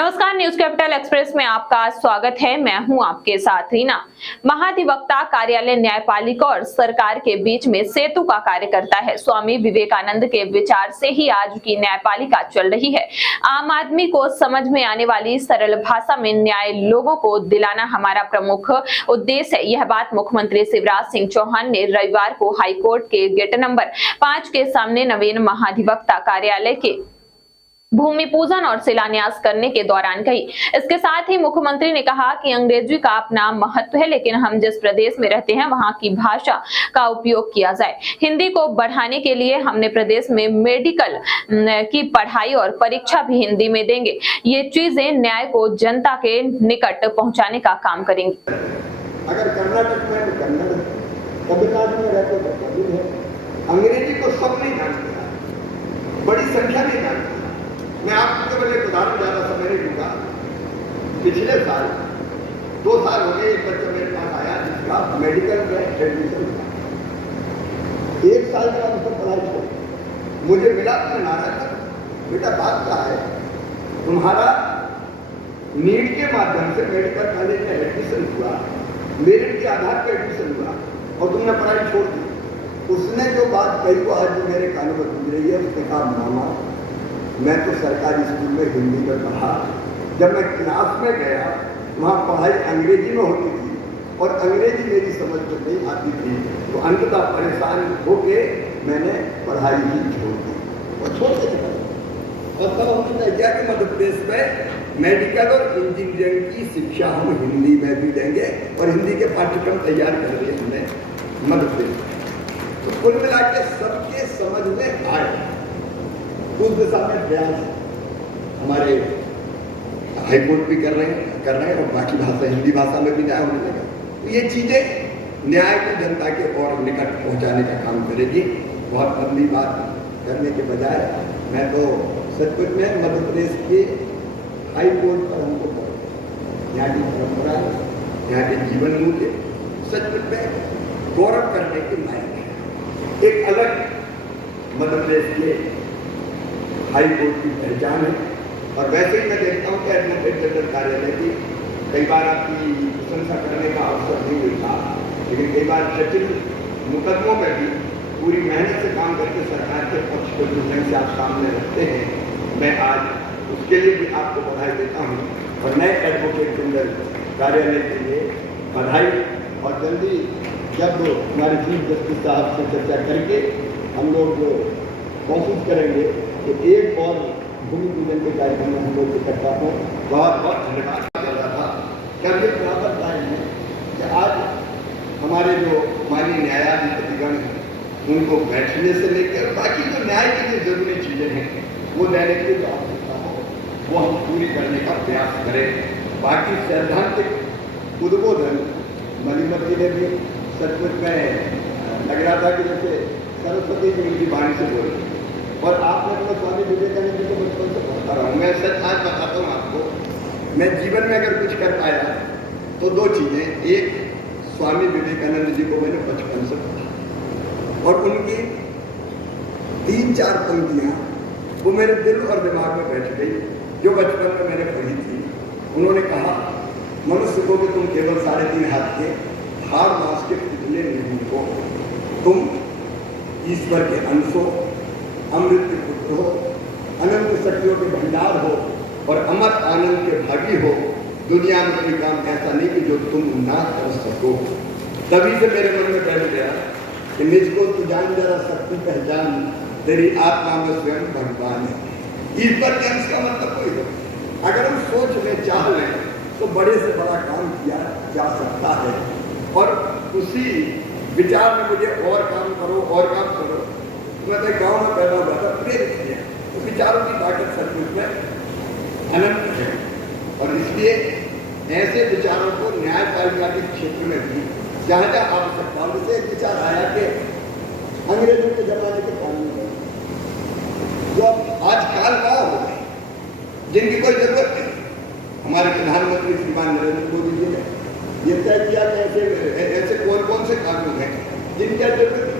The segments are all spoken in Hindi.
नमस्कार, न्यूज कैपिटल एक्सप्रेस में आपका स्वागत है। मैं हूं आपके साथ रीना। महाधिवक्ता कार्यालय न्यायपालिका और सरकार के बीच में सेतु का कार्य करता है। स्वामी विवेकानंद के विचार से ही आज की न्यायपालिका चल रही है। आम आदमी को समझ में आने वाली सरल भाषा में न्याय लोगों को दिलाना हमारा प्रमुख उद्देश्य है। यह बात मुख्यमंत्री शिवराज सिंह चौहान ने रविवार को हाईकोर्ट के गेट नंबर 5 के सामने नवीन महाधिवक्ता कार्यालय के भूमि पूजन और शिलान्यास करने के दौरान कही। इसके साथ ही मुख्यमंत्री ने कहा कि अंग्रेजी का अपना महत्व है, लेकिन हम जिस प्रदेश में रहते हैं वहां की भाषा का उपयोग किया जाए। हिंदी को बढ़ाने के लिए हमने प्रदेश में मेडिकल की पढ़ाई और परीक्षा भी हिंदी में देंगे। ये चीजें न्याय को जनता के निकट पहुंचाने का काम करेंगी। अगर कर्नाटक में तो कन्नड़, तमिलनाडु में रहते तो तमिल है। अंग्रेजी को सब नहीं जानते, बड़ी संख्या नहीं जानते। मैं आपको केवल एक उदाहरण ज्यादा समय नहीं दूंगा। पिछले साल 2 साल हो गए, एक बच्चा मेरे पास आया जिसका मेडिकल में एडमिशन हुआ। 1 साल के बाद उसको पढ़ाई छोड़ी। मुझे मिला तो मैं नाराज था। बेटा बात क्या है, तुम्हारा नीट के माध्यम से मेडिकल कॉलेज में एडमिशन हुआ, मेरिट के आधार पर एडमिशन हुआ और तुमने पढ़ाई छोड़ दी। उसने जो बात कही वो आज मेरे कानों में गूंज रही है। उसने कहा मामा, मैं तो सरकारी स्कूल में हिंदी में पढ़ा, जब मैं क्लास में गया वहाँ पढ़ाई अंग्रेजी में होती थी और अंग्रेजी मेरी समझ में नहीं आती थी, तो अंततः परेशान होके मैंने पढ़ाई ही छोड़ दी और छोड़ के निकल। और तब हमने तय किया कि मध्य प्रदेश में मेडिकल और इंजीनियरिंग की शिक्षा हम हिंदी में भी देंगे और हिंदी के पाठ्यक्रम तैयार कर लिए हमने मध्य प्रदेश में। तो कुल मिला के सबके समझ में आए उस दिशा में प्रयास हमारे हाईकोर्ट भी कर रहे हैं और बाकी भाषा हिंदी भाषा में भी न्याय होने लगा। तो ये चीजें न्याय को जनता के और निकट पहुंचाने का काम करेगी। बहुत लंबी बात करने के बजाय मैं तो सचमुच में मध्य प्रदेश के हाईकोर्ट पर हमको यहाँ की परंपरा, यहाँ के जीवन मूल्य सचमुच में गौरव करने के लायक है। एक अलग मध्य प्रदेश के हाई कोर्ट की पहचान है। और वैसे ही मैं देखता हूँ कि एडवोकेट जनरल कार्यालय की कई बार आपकी प्रशंसा करने का अवसर नहीं मिलता, लेकिन कई बार जटिल मुकदमों में भी पूरी मेहनत से काम करके सरकार के पक्ष को जिस ढंग से आप सामने रखते हैं, मैं आज उसके लिए भी आपको बधाई देता हूँ। और नए एडवोकेट जनरल कार्यालय के लिए बधाई। और जल्दी जब हमारे चीफ जस्टिस साहब से चर्चा करके हम लोग कोशिश करेंगे कि एक और भूमि पूजन के कार्यक्रम में हम लोग इकट्ठा हो। बहुत बहुत धन्यवाद कर रहा था। क्या ये बराबर टाइम है कि आज हमारे जो माननीय न्यायाधिपतिगण हैं उनको बैठने से लेकर बाकी जो न्याय की जो जरूरी चीजें हैं वो लेने की जो आवश्यकता हो वो हम पूरी करने का प्रयास करें। बाकी सैद्धांतिक उद्बोधन मणिमती ने भी सचमुच में लग रहा था कि जैसे सरस्वती जी उनकी वाणी से बोल रही। और आपने तो स्वामी विवेकानंद जी को बचपन से पढ़ता रहा हूँ। मैं सच आज बताता हूँ आपको, मैं जीवन में अगर कुछ कर पाया तो 2 चीजें। एक, स्वामी विवेकानंद जी को मैंने बचपन से पढ़ा और उनकी 3-4 पंक्तियाँ वो मेरे दिल और दिमाग में बैठ गई जो बचपन में मैंने पढ़ी थी। उन्होंने कहा, मनुष्य को कि तुम केवल 3.5 हाथ के हाड़ मांस के पुतले नहीं हो, तुम ईश्वर के अंश हो, अमृत के पुत्र हो, अनंत शक्तियों के भंडार हो और अमर आनंद के भागी हो। दुनिया में कोई काम ऐसा नहीं कि जो तुम ना कर सको। तभी से मेरे मन में बैठ गया कि निज को तू जान, जरा शक्ति पहचान, तेरी आत्मा में स्वयं भगवान है। ईश्वर के अंश का मतलब कोई हो। अगर हम सोच में चाह लें तो बड़े से बड़ा काम किया जा सकता है। और उसी विचार में मुझे और काम करो। मैं तो गाँव में पैदा हुआ था, प्रेरित किया। तो विचारों की ताकत सचमुच में अनंत है और इसलिए ऐसे विचारों को न्यायपालिका के क्षेत्र में भी जहाँ जहाँ आवश्यकता हो। जैसे एक विचार आया कि अंग्रेजों के जमाने के कानून जो आज काल का हो गए, जिनकी कोई जरूरत नहीं। हमारे प्रधानमंत्री श्रीमान नरेंद्र मोदी जी ने ये तय किया कि ऐसे कौन से कानून हैं जिनकी जरूरत है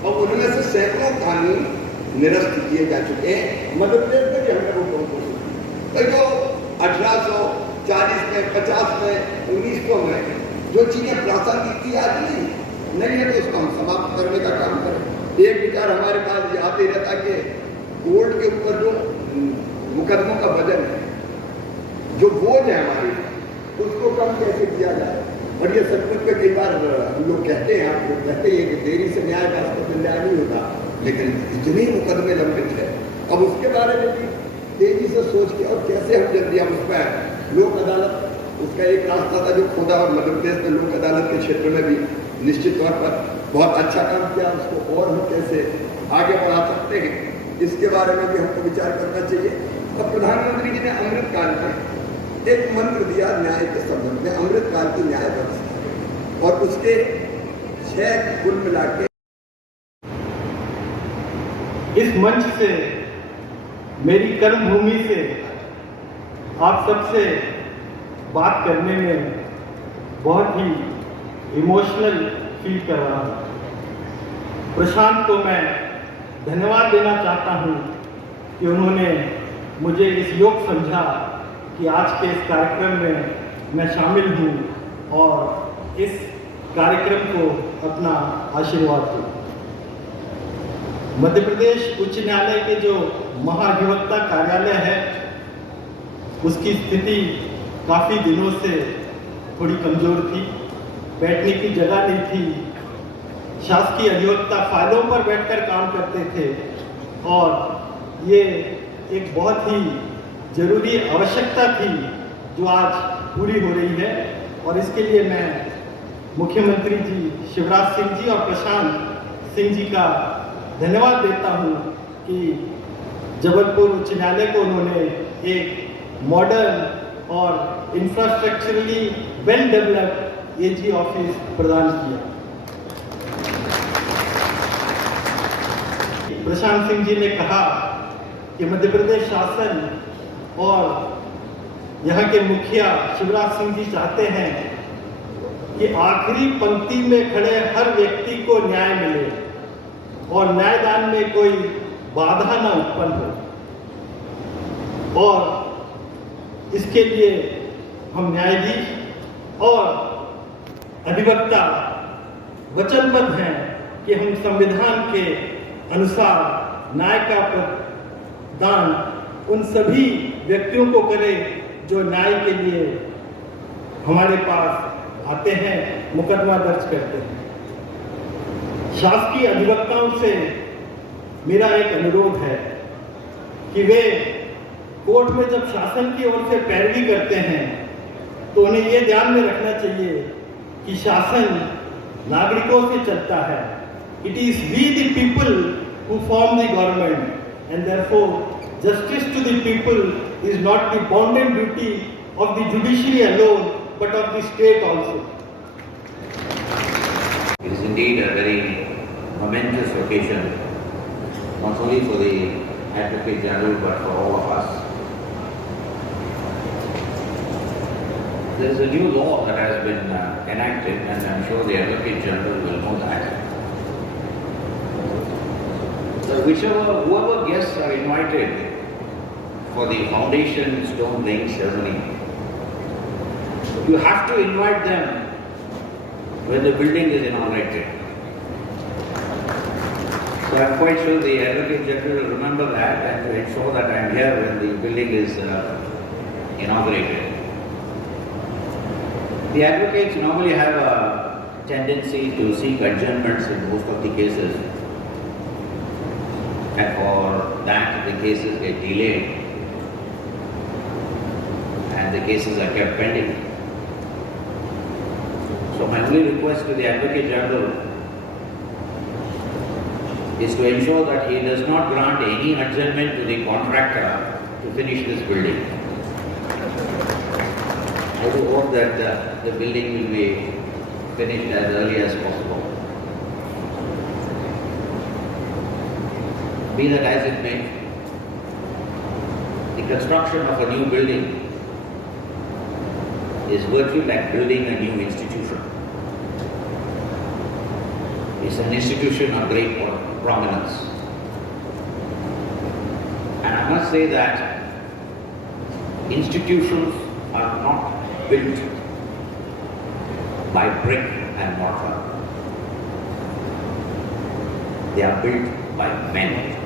और उनमें से सैकड़ों कानून निरस्त किए जा चुके हैं। मध्य प्रदेश में भी हमने वो तो जो 1840 में, 50 में, 1900 में जो चीजें प्रासंगिक थी आज नहीं है, तो उसको हम समाप्त करने का काम करें। एक विचार हमारे पास आते रहता कि कोर्ट के ऊपर जो मुकदमों का वजन है, जो बोझ है हमारे, उसको कम कैसे किया जाए। और ये सचमुच में कई बार हम लोग कहते हैं, आपको कहते हैं कि देरी से न्याय का न्याय नहीं होता, लेकिन इतने मुकदमे लंबित है। अब उसके बारे में भी तेजी से सोच के और कैसे हम जल्दी हम उस पर लोक अदालत, उसका एक रास्ता था जो खोदा, और मध्य प्रदेश में लोक अदालत के क्षेत्र में भी निश्चित तौर पर बहुत अच्छा काम किया। उसको और हम कैसे आगे बढ़ा सकते हैं, इसके बारे में भी हमको विचार करना चाहिए। और प्रधानमंत्री जी ने अमृतकाल में एक मंत्र दिया न्याय के संबंध में, अमृतकाल की न्याय व्यवस्था, और उसके 6 कुल मिला के इस मंच से, मेरी कर्म भूमि से आप सबसे बात करने में बहुत ही इमोशनल फील कर रहा हूँ। प्रशांत को मैं धन्यवाद देना चाहता हूँ कि उन्होंने मुझे इस योग्य समझा कि आज के इस कार्यक्रम में मैं शामिल हूँ और इस कार्यक्रम को अपना आशीर्वाद दूँ। मध्य प्रदेश उच्च न्यायालय के जो महाधिवक्ता कार्यालय है, उसकी स्थिति काफ़ी दिनों से थोड़ी कमज़ोर थी, बैठने की जगह नहीं थी, शासकीय अधिवक्ता फाइलों पर बैठकर काम करते थे, और ये एक बहुत ही जरूरी आवश्यकता थी जो आज पूरी हो रही है। और इसके लिए मैं मुख्यमंत्री जी शिवराज सिंह जी और प्रशांत सिंह जी का धन्यवाद देता हूँ कि जबलपुर उच्च न्यायालय को उन्होंने एक मॉडर्न और infrastructurally well developed AG office प्रदान किया। प्रशांत सिंह जी ने कहा कि मध्य प्रदेश शासन और यहाँ के मुखिया शिवराज सिंह जी चाहते हैं कि आखिरी पंक्ति में खड़े हर व्यक्ति को न्याय मिले और न्यायदान में कोई बाधा न उत्पन्न हो, और इसके लिए हम न्यायाधीश और अधिवक्ता वचनबद्ध हैं कि हम संविधान के अनुसार न्याय का प्रदान उन सभी व्यक्तियों को करें जो न्याय के लिए हमारे पास आते हैं, मुकदमा दर्ज करते हैं। शासकीय अधिवक्ताओं से मेरा एक अनुरोध है कि वे कोर्ट में जब शासन की ओर से पैरवी करते हैं तो उन्हें ये ध्यान में रखना चाहिए कि शासन नागरिकों से चलता है। It is we the people who form the government, and therefore justice to the people is not the bounded duty of the judiciary alone but of the state also. It is indeed a very momentous occasion, not only for the Advocate General but for all of us. There is a new law that has been enacted, and I am sure the Advocate General will know that. So whoever guests are invited for the foundation stone laying ceremony, you have to invite them when the building is inaugurated. So I am quite sure the Advocate General will remember that and to ensure that I am here when the building is inaugurated. The advocates normally have a tendency to seek adjournments in most of the cases, and for that the cases get delayed and the cases are kept pending. So my only request to the Advocate General is to ensure that he does not grant any adjournment to the contractor to finish this building. I do hope that the building will be finished as early as possible. Be that as it may, the construction of a new building is virtually like building a new institution. It's an institution of great prominence. And I must say that institutions are not built by brick and mortar. They are built by men.